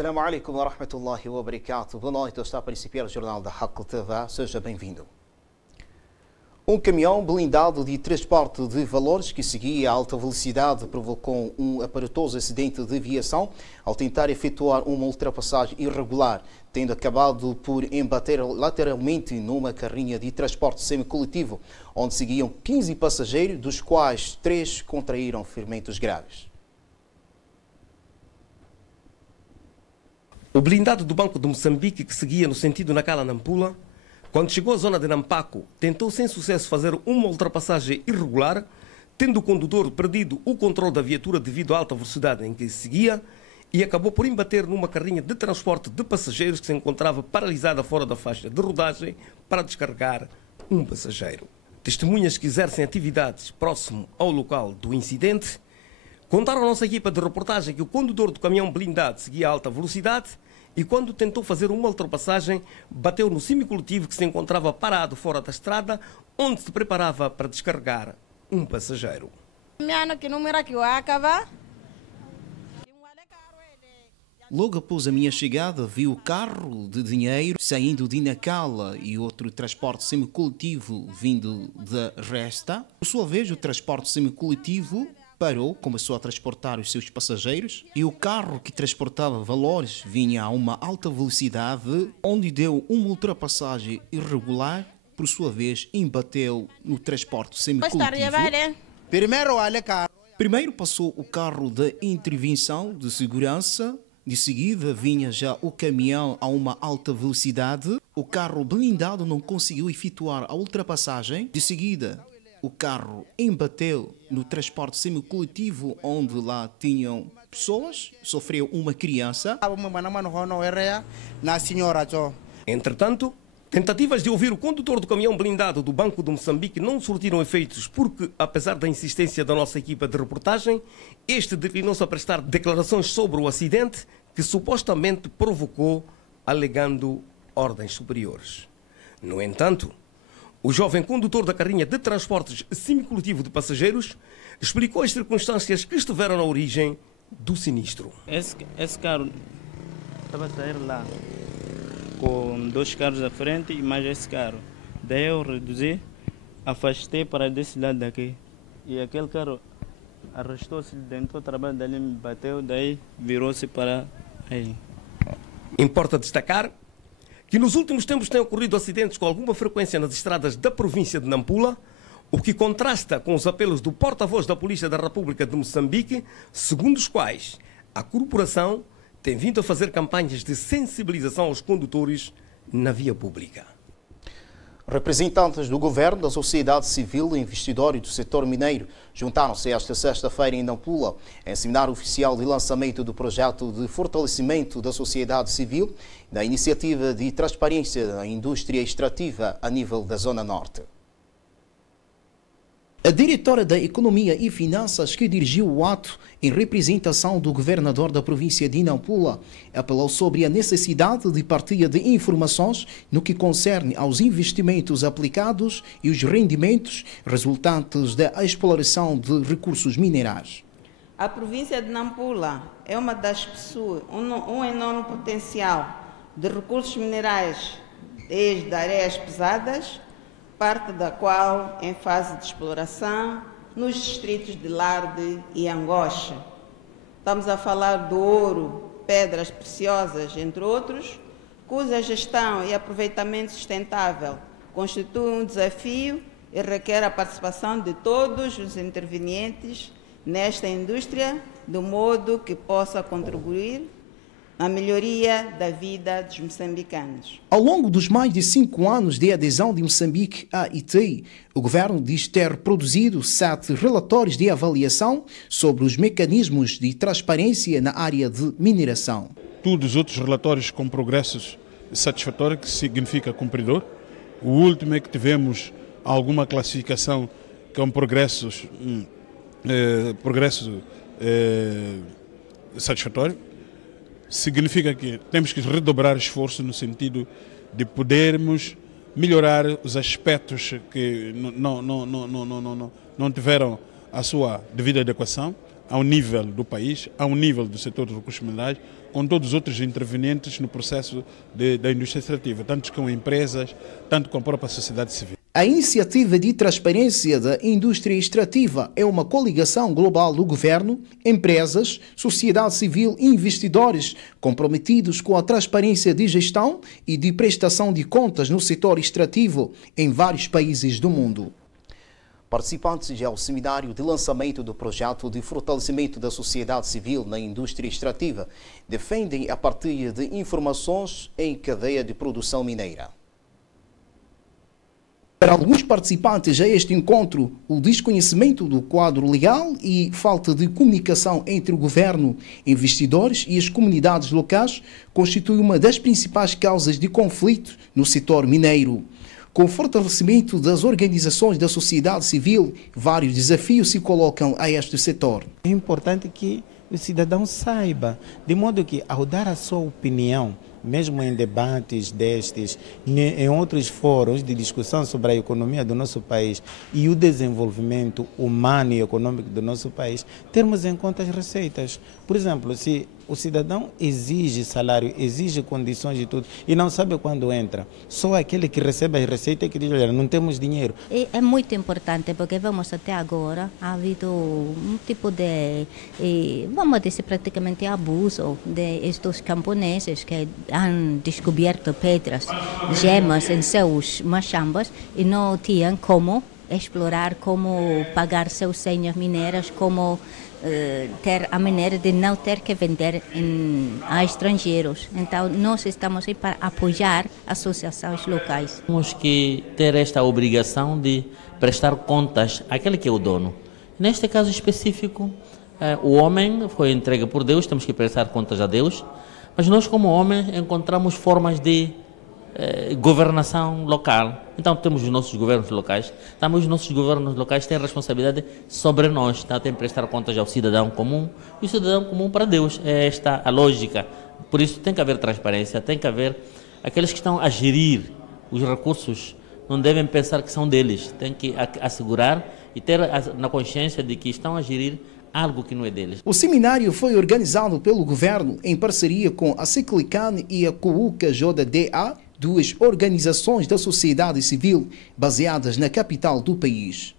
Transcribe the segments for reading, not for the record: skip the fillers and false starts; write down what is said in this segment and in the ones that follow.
Assalamu alaikum wa rahmatullahi wa barakatuh. Boa noite, está a principiar o Jornal da Haqq TV. Seja bem-vindo. Um caminhão blindado de transporte de valores que seguia a alta velocidade provocou um aparatoso acidente de viação ao tentar efetuar uma ultrapassagem irregular, tendo acabado por embater lateralmente numa carrinha de transporte semicoletivo, onde seguiam 15 passageiros, dos quais 3 contraíram ferimentos graves. O blindado do Banco de Moçambique, que seguia no sentido Nacala-Nampula, quando chegou à zona de Nampaco, tentou sem sucesso fazer uma ultrapassagem irregular, tendo o condutor perdido o controle da viatura devido à alta velocidade em que seguia e acabou por embater numa carrinha de transporte de passageiros que se encontrava paralisada fora da faixa de rodagem para descarregar um passageiro. Testemunhas que exercem atividades próximo ao local do incidente contaram à nossa equipa de reportagem que o condutor do caminhão blindado seguia a alta velocidade e quando tentou fazer uma ultrapassagem, bateu no semicoletivo que se encontrava parado fora da estrada, onde se preparava para descarregar um passageiro. Logo após a minha chegada, vi o carro de dinheiro saindo de Nacala e outro transporte semicoletivo vindo da Resta. Por sua vez, o transporte semicoletivo parou, começou a transportar os seus passageiros e o carro que transportava valores vinha a uma alta velocidade, onde deu uma ultrapassagem irregular, por sua vez embateu no transporte semicoletivo. Primeiro passou o carro de intervenção de segurança, de seguida vinha já o caminhão a uma alta velocidade, o carro blindado não conseguiu efetuar a ultrapassagem, de seguida o carro embateu no transporte semicoletivo onde lá tinham pessoas, sofreu uma criança. Entretanto, tentativas de ouvir o condutor do caminhão blindado do Banco de Moçambique não surtiram efeitos porque, apesar da insistência da nossa equipa de reportagem, este declinou-se a prestar declarações sobre o acidente que supostamente provocou, alegando ordens superiores. No entanto, o jovem condutor da carrinha de transportes semicoletivo de passageiros explicou as circunstâncias que estiveram na origem do sinistro. Esse carro estava a sair lá com 2 carros à frente e mais esse carro. Daí eu reduzi, afastei para desse lado daqui. E aquele carro arrastou-se dentro do trabalho dele, me bateu, daí virou-se para aí. Importa destacar que nos últimos tempos têm ocorrido acidentes com alguma frequência nas estradas da província de Nampula, o que contrasta com os apelos do porta-voz da Polícia da República de Moçambique, segundo os quais a corporação tem vindo a fazer campanhas de sensibilização aos condutores na via pública. Representantes do governo, da sociedade civil e investidor e do setor mineiro juntaram-se esta sexta-feira em Nampula em seminário oficial de lançamento do projeto de fortalecimento da sociedade civil e da iniciativa de transparência da indústria extrativa a nível da Zona Norte. A diretora da Economia e Finanças, que dirigiu o ato em representação do governador da província de Nampula, apelou sobre a necessidade de partilha de informações no que concerne aos investimentos aplicados e os rendimentos resultantes da exploração de recursos minerais. A província de Nampula é uma das pessoas, um enorme potencial de recursos minerais, desde areias pesadas, parte da qual em fase de exploração nos distritos de Larde e Angoche. Estamos a falar do ouro, pedras preciosas, entre outros, cuja gestão e aproveitamento sustentável constitui um desafio e requer a participação de todos os intervenientes nesta indústria, de modo que possa contribuir na melhoria da vida dos moçambicanos. Ao longo dos mais de 5 anos de adesão de Moçambique à ITI, o governo diz ter produzido 7 relatórios de avaliação sobre os mecanismos de transparência na área de mineração. Todos os outros relatórios com progressos satisfatórios, que significa cumpridor. O último é que tivemos alguma classificação com progressos satisfatório. Significa que temos que redobrar esforço no sentido de podermos melhorar os aspectos que não tiveram a sua devida adequação ao nível do país, ao nível do setor dos recursos minerais, com todos os outros intervenientes no processo da indústria extrativa, tanto com empresas, tanto com a própria sociedade civil. A iniciativa de transparência da indústria extrativa é uma coligação global do governo, empresas, sociedade civil e investidores comprometidos com a transparência de gestão e de prestação de contas no setor extrativo em vários países do mundo. Participantes ao seminário de lançamento do projeto de fortalecimento da sociedade civil na indústria extrativa defendem a partilha de informações em cadeia de produção mineira. Para alguns participantes a este encontro, o desconhecimento do quadro legal e falta de comunicação entre o governo, investidores e as comunidades locais constitui uma das principais causas de conflito no setor mineiro. Com o fortalecimento das organizações da sociedade civil, vários desafios se colocam a este setor. É importante que o cidadão saiba, de modo que, ao dar a sua opinião, mesmo em debates destes, em outros fóruns de discussão sobre a economia do nosso país e o desenvolvimento humano e econômico do nosso país, termos em conta as receitas. Por exemplo, se o cidadão exige salário, exige condições e tudo, e não sabe quando entra, só aquele que recebe as receitas que diz, olha, não temos dinheiro. É muito importante porque vamos até agora, ha havido um tipo de, vamos dizer, praticamente abuso de estes camponeses que han descoberto pedras, gemas em seus machambas e não tinham como explorar, como pagar seus senhas mineiras, como ter a maneira de não ter que vender a estrangeiros. Então, nós estamos aí para apoiar associações locais. Temos que ter esta obrigação de prestar contas àquele que é o dono. Neste caso específico, o homem foi entregue por Deus, temos que prestar contas a Deus, mas nós como homens encontramos formas de governação local. Então temos os nossos governos locais, também os nossos governos locais têm responsabilidade sobre nós, tá? Tem que prestar contas ao cidadão comum e o cidadão comum para Deus. É esta a lógica. Por isso tem que haver transparência, tem que haver aqueles que estão a gerir os recursos, não devem pensar que são deles, tem que assegurar e ter na consciência de que estão a gerir algo que não é deles. O seminário foi organizado pelo governo em parceria com a Ciclicane e a Couca JDA, duas organizações da sociedade civil baseadas na capital do país.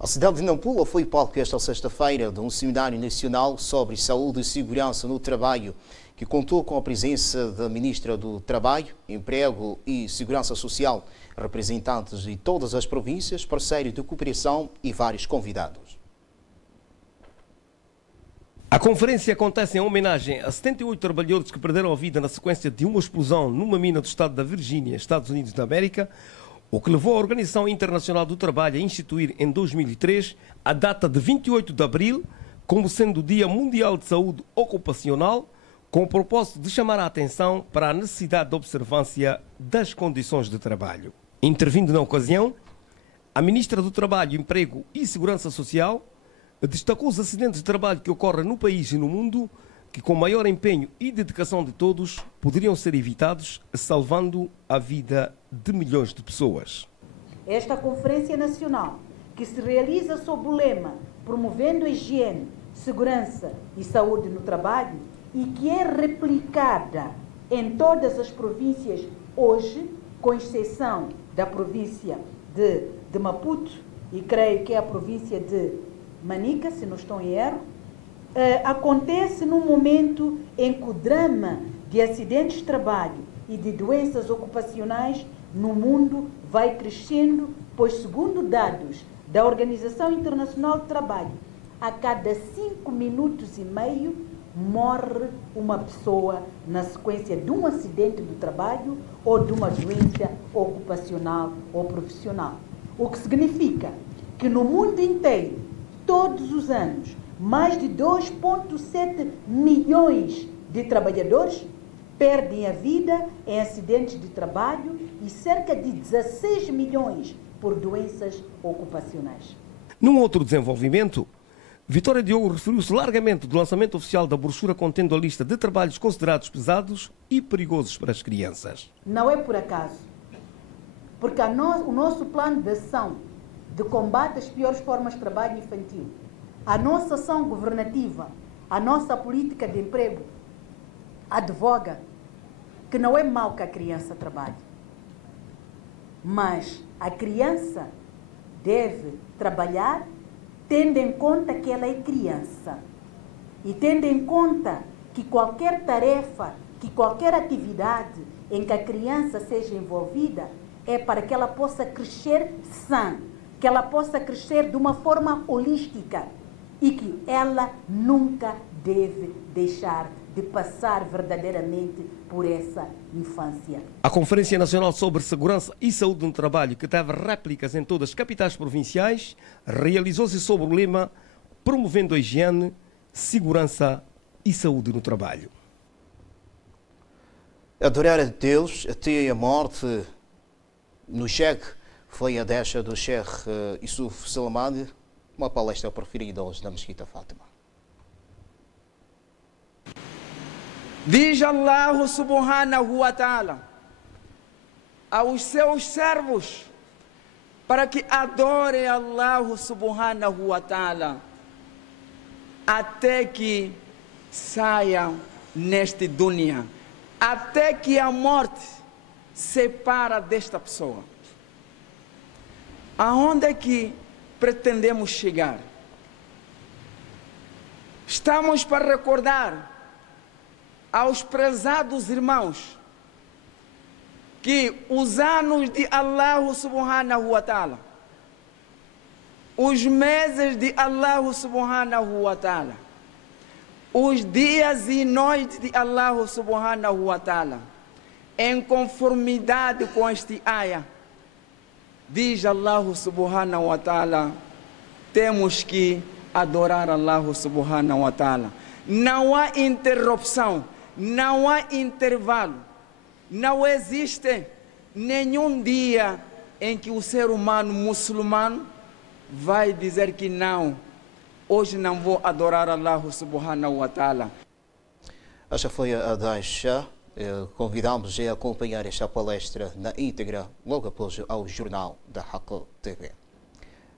A cidade de Nampula foi palco esta sexta-feira de um seminário nacional sobre saúde e segurança no trabalho, que contou com a presença da Ministra do Trabalho, Emprego e Segurança Social, representantes de todas as províncias, parceiros de cooperação e vários convidados. A conferência acontece em homenagem a 78 trabalhadores que perderam a vida na sequência de uma explosão numa mina do estado da Virgínia, Estados Unidos da América, o que levou a Organização Internacional do Trabalho a instituir em 2003 a data de 28 de abril como sendo o Dia Mundial de Saúde Ocupacional, com o propósito de chamar a atenção para a necessidade de observância das condições de trabalho. Intervindo na ocasião, a Ministra do Trabalho, Emprego e Segurança Social destacou os acidentes de trabalho que ocorrem no país e no mundo, que com maior empenho e dedicação de todos poderiam ser evitados, salvando a vida de milhões de pessoas. Esta Conferência Nacional, que se realiza sob o lema Promovendo a Higiene, Segurança e Saúde no Trabalho, e que é replicada em todas as províncias hoje, com exceção da província de Maputo, e creio que é a província de Manica, se não estou em erro, acontece num momento em que o drama de acidentes de trabalho e de doenças ocupacionais no mundo vai crescendo, pois, segundo dados da Organização Internacional do Trabalho, a cada 5 minutos e meio morre uma pessoa na sequência de um acidente do trabalho ou de uma doença ocupacional ou profissional. O que significa que no mundo inteiro, todos os anos, mais de 2,7 milhões de trabalhadores perdem a vida em acidentes de trabalho e cerca de 16 milhões por doenças ocupacionais. Num outro desenvolvimento, Vitória Diogo referiu-se largamente do lançamento oficial da brochura contendo a lista de trabalhos considerados pesados e perigosos para as crianças. Não é por acaso, porque o nosso plano de ação de combate às piores formas de trabalho infantil, a nossa ação governativa, a nossa política de emprego, advoga que não é mau que a criança trabalhe, mas a criança deve trabalhar tendo em conta que ela é criança e tendo em conta que qualquer tarefa, que qualquer atividade em que a criança seja envolvida é para que ela possa crescer sã, que ela possa crescer de uma forma holística e que ela nunca deve deixar de passar verdadeiramente por essa infância. A Conferência Nacional sobre Segurança e Saúde no Trabalho, que teve réplicas em todas as capitais provinciais, realizou-se sob o lema Promovendo a Higiene, Segurança e Saúde no Trabalho. Adorar a Deus até a morte no Cheque foi a deixa do Sheikh Yusuf Salamani, uma palestra preferida hoje na Mesquita Fátima. Diz Allah subhanahu wa ta'ala aos seus servos para que adorem Allah subhanahu wa ta'ala até que saiam neste dunya, até que a morte separa desta pessoa. Aonde é que pretendemos chegar? Estamos para recordar aos prezados irmãos que os anos de Allah subhanahu wa ta'ala, os meses de Allah subhanahu wa ta'ala, os dias e noites de Allah subhanahu wa ta'ala, em conformidade com este ayah, diz Allah subhanahu wa ta'ala, temos que adorar Allah subhanahu wa ta'ala. Não há interrupção, não há intervalo, não existe nenhum dia em que o ser humano muçulmano vai dizer que não, hoje não vou adorar Allah subhanahu wa ta'ala. Esta foi a deixa. Convidamos a acompanhar esta palestra na íntegra logo após ao Jornal da Haqq TV.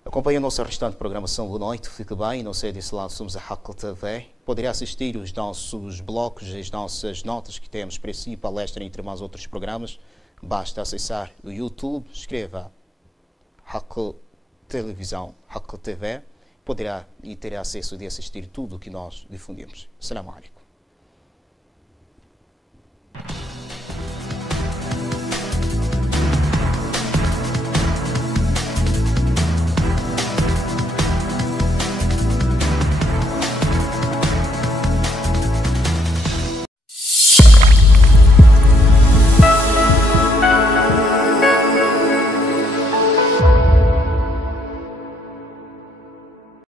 Acompanhe a nossa restante programação. Boa noite, fique bem. Não sei desse lado, somos a Haqq TV. Poderá assistir os nossos blocos, as nossas notas que temos para si, palestra entre mais outros programas. Basta acessar o YouTube, escreva Haqq Televisão, Haqq TV. Poderá e terá acesso de assistir tudo o que nós difundimos. Assalamu alaikum.